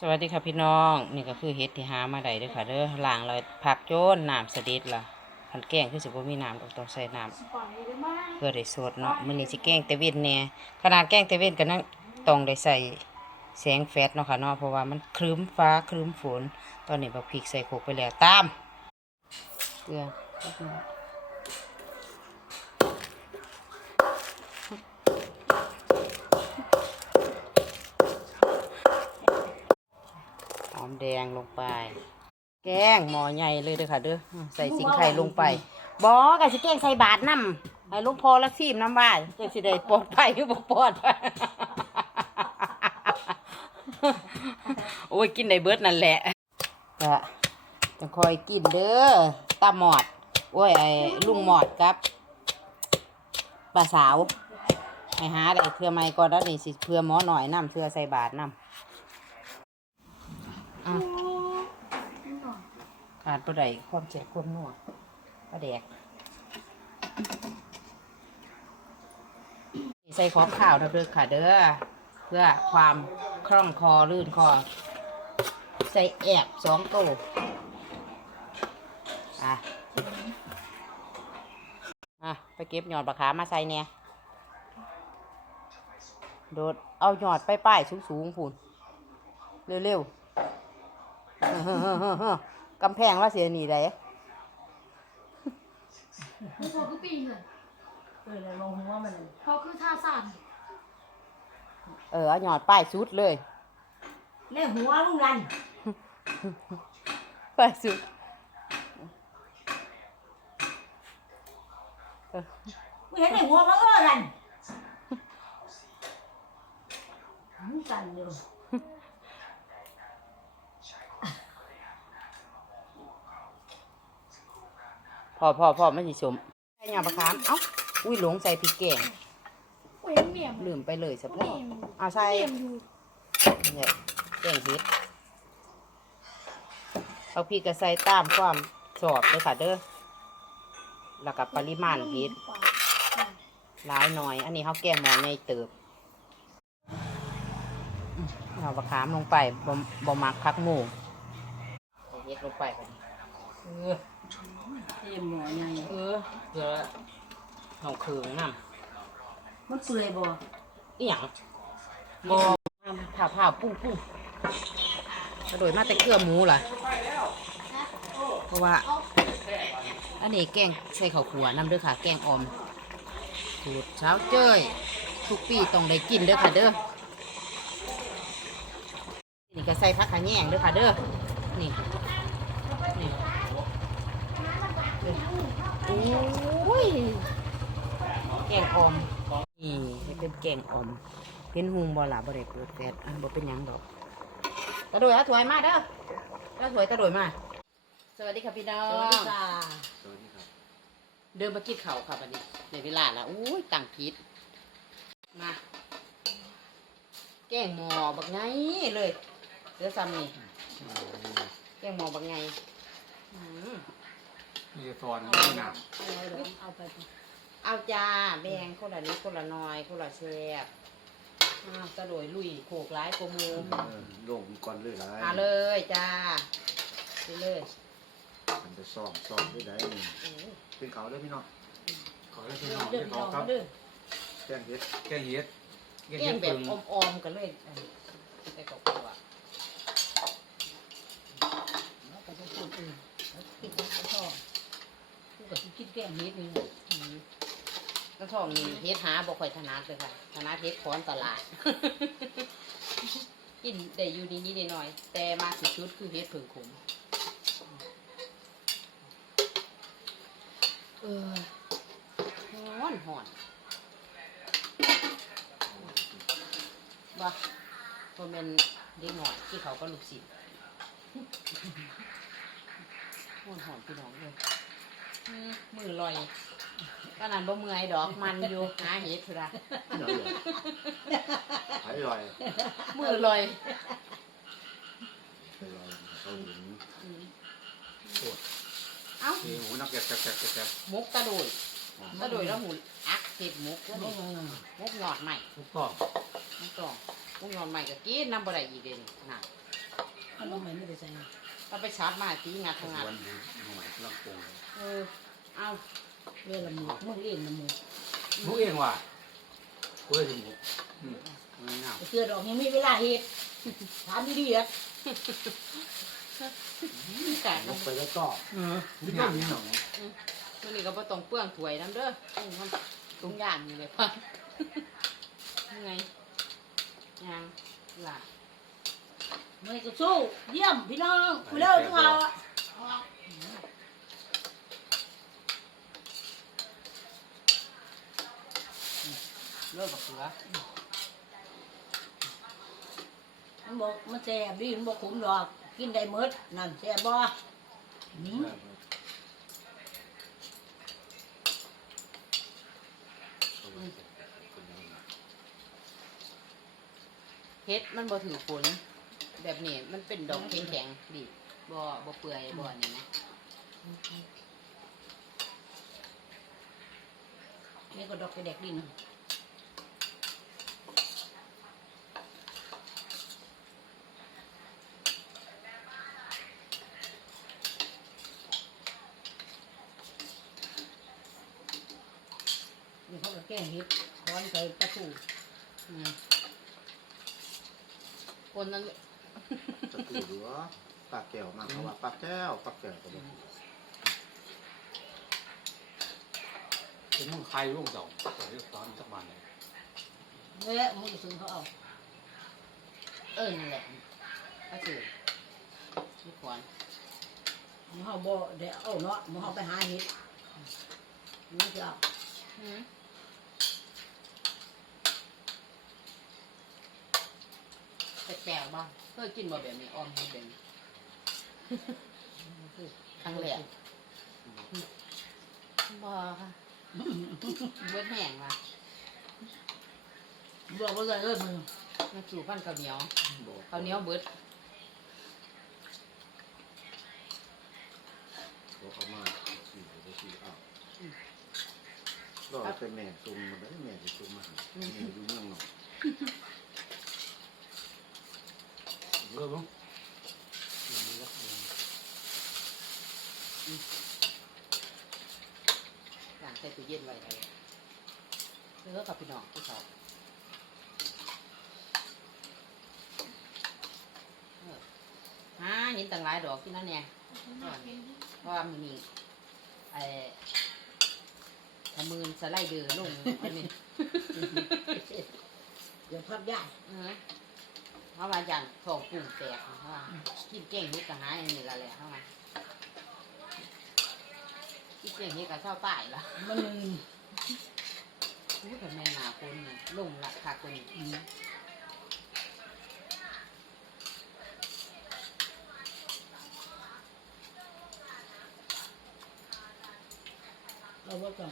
สวัสดีค่ะพี่น้องนี่ก็คือเฮ็ดที่หามาได้ด้อค่ะเด้อล้างเลยผักโจนน้ำสดิดล่ะคันแกงคือสิบ่มีน้ำต้องใส่น้ำเพื่อได้สดเนาะมื้อนี้สิแกงแต่เว้นแหน่ขนาดแกงแต่เว้นก็นั่งต้องได้ใส่แสงแฟลชเนาะค่ะเนาะเพราะว่ามันครึ้มฟ้าครึ้มฝน ตอนนี้บักพริกใส่โขกไปแล้วตามเกลือเล็กน้อยหอม แดงลงไป แกงหม้อใหญ่เลยเด้อค่ะเด้ออืมใส่สิงไข่ลงไปบอก็สิแกงใส่บาทน้ำให้หลุงพอละซีมน้ำว่าจังสิได้ปลอดภัยหรือบ่ปลอดภัยโอ้ยกินได้เบิดนั่นแหละก็จะคอยกินเด้อตาหมอด โอ้ยไอ้ลุงหมอดครับป้าสาวให้หาได้เพื่อไม่ก็ได้นี่สิเพื่อหมอหน่อยน้ำเพื่อใส่บาทน้ำอะ ขาดบ่ได้ความเจ็บความนัวปลาแดกใส่ของข้าวนะเด้อค่ะเด้อเพื่อความคล่องคอลื่นคอ ใส่แอบสองโต้อะอะไปเก็บหยอดปลาขามาใส่เนี่ยโดดเอาหยอดไปป้ายสูงๆพูนเร็วๆ กำแพงว่าเสียหนีได้มึงพอคือปีนเลยเออแล้วลงหัวมันพอคือท่าสั่นเออเอาหยอดป้ายสุดเลยเล่หัวลุงรันป้ายสุดไม่เห็นในหัวเขาเออรันมึงกันอยู่ พอพอพอไม่สิสมใส่หยอดปลาขาม เอ้า อุ้ยหลงใส่พริกแกงโอ้ยเหนียมลืมไปเลยสะเหพ่อนียมเอาใส่เหนียมอยู่เนี่ยแกงพริกเอาพริกก็ใส่ตามความสอบเลยค่ะเด้อ แล้วกับปริมาณพริกหลายหน่อย อันนี้เขาแกงหมอในเติบอืมเอาปลาขามลงไปบ่บ่มักพักหมูเอาเฮ็ดลงไปก่อนเออ เต็มหัวใหญ่ เออเดี๋ยว น้องเคืองน้มันเปื่อยบ่ำอีหยังบอผ่าผ่าปุ้งปุ้งกระโดดมาแต่เกลือหมูล่ะ เพราะว่า อันนี้แกงใส่ข้าวขัวน้ำเด้อค่ะ แกงออมสูตรเช้าเจ้ยทุกปีต้องได้กินเด้อค่ะเด้อ นี่ก็ใส่ผักขะแยงเด้อค่ะเด้อ นี่นี่โอ้ย แกงออมนี่ให้เป็นแกงออมเห็นหุงบ่ล่ะบ่ได้เปิดแฟดอันบ่เป็นหยังดอกกระโดดเอาถ้วยมาเด้อเอาถ้วยกระโดดมา สวัสดีค่ะพี่น้อสวัสดีงค่ะเดินมากินข้าวค่ะบัดนี้ในเวลาละอุ้ยตังพิษมา แกงหมอบักไงเลยเดี๋ยวซ้ำนี่แกงหมอบักไงอืมมีซอนมีหนักเอาไป เอาจ้าแบ่งคนละนิดคนละน้อยคนละแซ่บอ้าวกระโดดลุยโขกร้ายโกมูลงก่อนเลยหลายมาเลยจ้าไปเลยมันจะซ่อมซ่อมได้ได้โอ้ยเป็นเขาด้วยพี่น้องเขาได้พี่เดืน้อองดเดือเป็ดนร้เขาอนครับ เดือดแกงเห็ดแกงเห็ดแกงแบบอมๆกันเลยอันนี้ใส่กรอบๆแล้วก็จะพูดอื่นแล้วติดกระท่อกูกับกินแก้มนิดนึงกระ ท่องนี่เฮ็ดหาบ่ค่อยถนัดเลยค่ะถนัดเฮ็ดคอนตลาด กินได้อยู่นิดๆหน่อยแต่มากที่สุดคือเฮ็ดผึ่งขมเออฮ้อนฮ้อนบ่บ่แม่นเด็กหน้อยที่เขาก็ลูกศิษย์ฮ้อนฮ้อนพี่น้องเลยมือลอย ก็นั้นบ่เมื่อยดอกมันอยู่หาเฮ็ดพุ่นล่ะหายลอยมือลอยหายลอยเขาหนุนอืมโอ้ยเอ้าเฮ้ยหูนักแกะแกะแกะแกะมุกกระโดดกระโดดแล้วหูอักเห็ดมุกแล้วไม่นี่งงมุกหยอดใหม่ทุกต้องมุกกล่องมุกหยอดใหม่ก็กินน้ำบะไรอีกเด่นน่ะำไมไม่ได้ใส่เราไปชาร์จมาตีงัดทางงัดวันดูหน่อยลำโพงเออเอา เวลาหมูมึงเองนะหมูรู้เองว่ะกูเลยถึงอืมไม่น่าเสื้อดอกยังมีเวลาเฮ็ดถามดีๆอะแต่ลงไปแล้วก็เออไม่ต้องมีหนองตัวนี้ก็บ่ต้องเปลืองถ้วยน้ำเด้ออืมมันตุงย่านนี่เลยป่ะยังไงยังล่ะมันก็สู้เยี่ยมพี่น้องมาเร็วทุกเราอะ เลิกกับเสือมันบอกมันแซ่บดีมันบอกขมดอก กินได้หมดนั่นแซ่บบ่หืมเฮ็ดมันบ่ถือฝนแบบนี้มันเป็นดอกแข็งๆดิบ่บ่เปื่อยบ่นี่นะนี่ก็ดอกไปแดกดิน นี่เขาก็แกล้ งเฮ็ดร้อนใส่ปลาทูอืมคนนั้นตะกี้ดูว่าปากแก้วมากเขาว่าปากแก้วปากแก้วก็บอกเป็นมึงใครร่วงเสาแต่เรื่องตอนสักวันเลยเละมึงจะซื้อเขาเอา เออนั่นแหละก็คือทุกคนมึงเขาบ่ได้เอาเนาะมึงเขาไปหาเฮ็ดมึงจะเอาอืม แปลกๆบ้างเคยกินบ่แบบนี้อ้อมให้เป็นครั้งแรกบ่ค่ะเบิดแห้งว่ะบอกว่าเลยเอ้ยมึงมันสู่พันข้าวเหนียวบอกข้าวเหนียวเบิดบอกเอามาสี่ไปสี่อ้าวก็เป็นแม่ซุ่มมาได้แม่จะซุ่มมาแม่อยู่เมืองนอก เริ่มมั้งหลังใส่ตู้เย็นไว้เลยเลือกกับพี่น้องที่เขาเออฮะเห็นต่างหลายดอกที่นั่นเนี่ยเพราะว่ามันมีไอ้ทำมือสไลเดอร์ลงอันนี้ เดี๋ยวพับยาก เออ เพราะว่ายันท้องปุ่งแตกเพราะว่ากินเก่งนี่ก็หายอันนี้ละแหละเพราะว่ากินเก่งนี่ก็เศร้าตายละมันหนึ่งพูดกับแม่นาคนเนี่ยลงละค่ะคนอืมเราว่าก่อน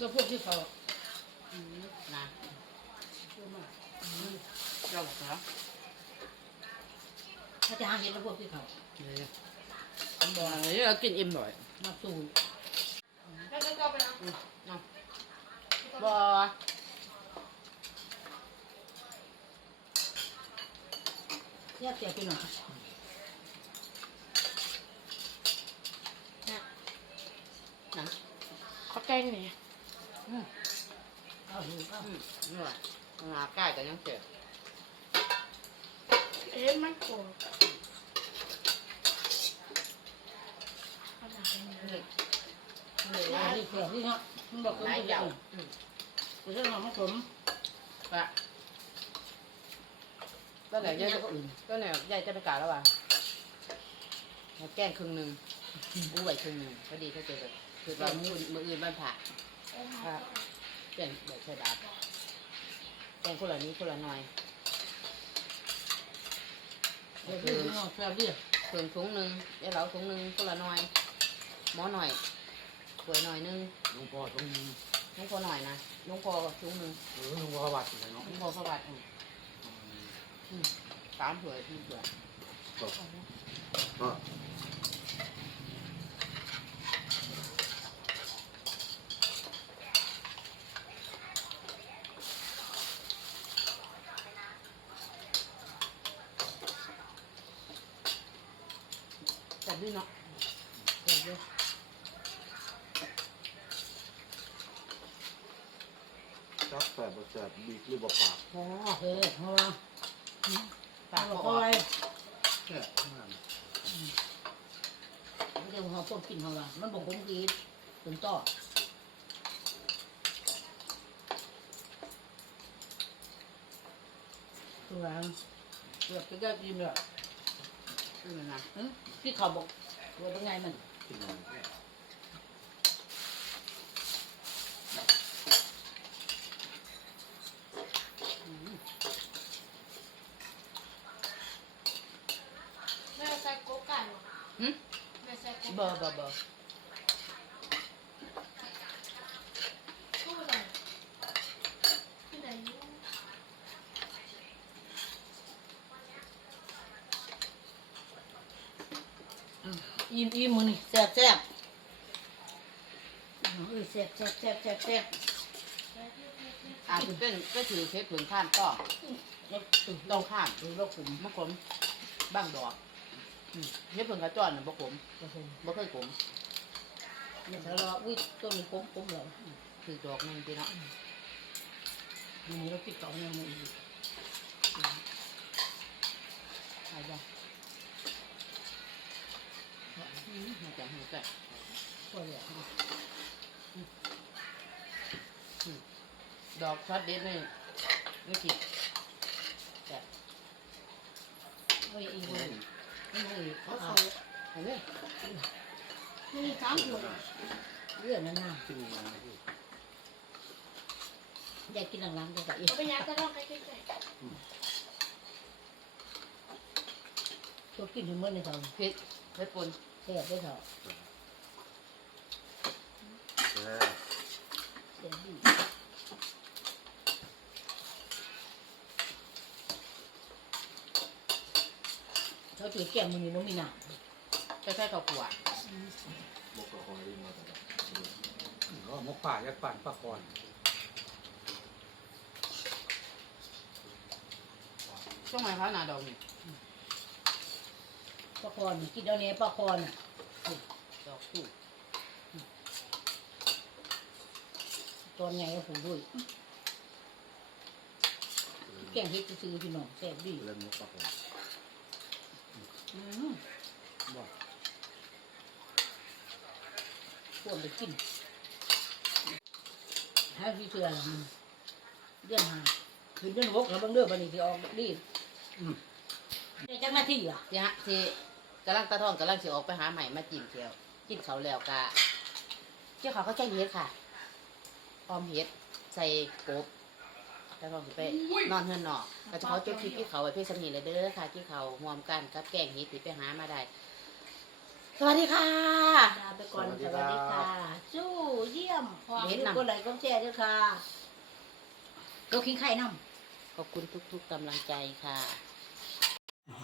ก็พวกที่เขา อืมนะ เยอะมาก เราบอกแล้วถ้าจะหาเห็ดแล้วพวกที่เขาเออเรากินอิ่มหน่อยมาสู่บ่เสียเสียไปหน่อยหนังขอบใจหน่อยเอาหูเอาอืมนี่แหละงาใกล้กันยังเจ็บเอ๊ะ มันโกรธขนาดนี้เลยเลยอันนี้เสียที่เนาะมันบอกคนหลายเดียเจ้าวอืมกูจะทำให้ผมก็ก็ไหนเดี๋ยายยวก็อื่นก็ไหนยายจะไปกาแล้วว่ะมาแกล้งครึ่งหนึ่งอู้ไหวครึ่งหนึ่งพอดีถ้าเจอแบบคือว่ามือมืออื่นบ้านผ่าแกล้งแบบใช้ดาบแกล้งคนละนี้คนละหน่อย เดี๋ยวพี่น้องเสียเรียกเพิ่งถุงหนึ่งยายเหลาถุงหนึ่งคนละหน่อย หมอหน่อยสวยหน่อยหนึงหลวงพ่อต้องลุงพอหน่อยนะลุงพอถุงหนึ่งเออหลวงพ่อวัดเลยเนาะลุงพอสวัสดิ์อืมสามถ้วยสี่ถ้วย ก็ บดีเนาะเดี๋ยวเดี๋ยวจักแสบบ่แสบบีบหรือบ่ปากอ๋อเฮ้ยหัวปากหัวก็คอยแค่นั้นเดี๋ยวหัวคนกินหัวมันบอกผมกินถึงต่อตัวเกือบจะได้กินเลย อืมนะหึพี่เขาบอกว่าเป็นไงมันกินหน่อยแม่ใส่โกไก่หรอหึแม่ใส่โกเบอร์เบอร์เบอร์ ตู้ไหนที่ไหนอยู่ อิ่มอิ่มมือนี่แซ่บแซ่บเออแซ่บแซ่บแซ่บแซ่บแซ่บอาจจะเป็นก็ถือเพชรผืนข้านก็แล้วตึงต้องข้ามดูแล้วขุมมะขมบ้างดอกอืมเพชรผืนกระจอนน่ะบ่ขมกระผมบ่เคยขมเนี่ยถ้าเราอุ้ยต้นนี้ผมผมเหรอคือดอกนึงพี่เนาะทีนี้เราติดต่อเนี่ยมันอีกใช่จ้ะอืม มาจากหัวใจก็เลยดอกช็อตเด็ดนี่ไม่ผิดแต่เฮ้ยอีกเลยไม่เลยเขาเขาใส่เอาอันนี้มีสามคนเรื่องนั้นน่ะกินมาพี่อยากกินหลังๆก็ได้อีกเอาไปยัดก็ต้องใกล้ๆตัวกินถึงเมื่อในเท่าเพชรเพชรปน แซ่บได้เท่าแซ่บแซ่บดีเขาถือแก้มมือนี่น้องมีหนาใกล้ๆกับขวดบกกระหอยมาแต่ละก็มกป่ายัดป่านปลาคอนช่วงไหนคะหนาดอกนี่ ปลาคอนกินเอาเนี้ยปลาคอนอะดอกตู้ตอนไงก็ผูด้วยแกงเฮ็ดซื้อๆพี่น้องแซ่บดีเล่นนกปลาหอยอืมบอกพวกไปกินให้พี่เชื่อละมันเดือนห้าถึงเดือนหกแล้วบางเดือนบันนี้ที่ออกดีได้จังหน้าที่อะที่ฮะที่ กำลังตาทองกำลังสิออกไปหาใหม่มาจิ้มเกียว กินเขาวแล้วกะเจ้าเขาเขาแจ้งเฮ็ดค่ะพร้อมเฮ็ดใส่กบตาทองสิไปนอนเฮือนนอกก็จะเขาเจ้าคลิปที่เขาไว้เพื่อสมีเลยเด้อค่ะที่เขารวมกันกับแกงเฮ็ดที่ไปหามาได้สวัสดีค่ะลาไปก่อนสวัสดีค่ะสู้เยี่ยมเฮ็ดนำก็ไหลก็แช่ด้วยค่ะก็ขิงไข่น้ขอบคุณทุก ๆกำลังใจค่ะ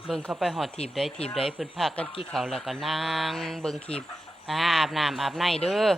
เบิ่งเข้าไปหอดถีบได้ถีบได้เพิ่นพากันกี่เขาแล้วก็นั่งเบิ่งคลิปอาบน้ำอาบในเด้อ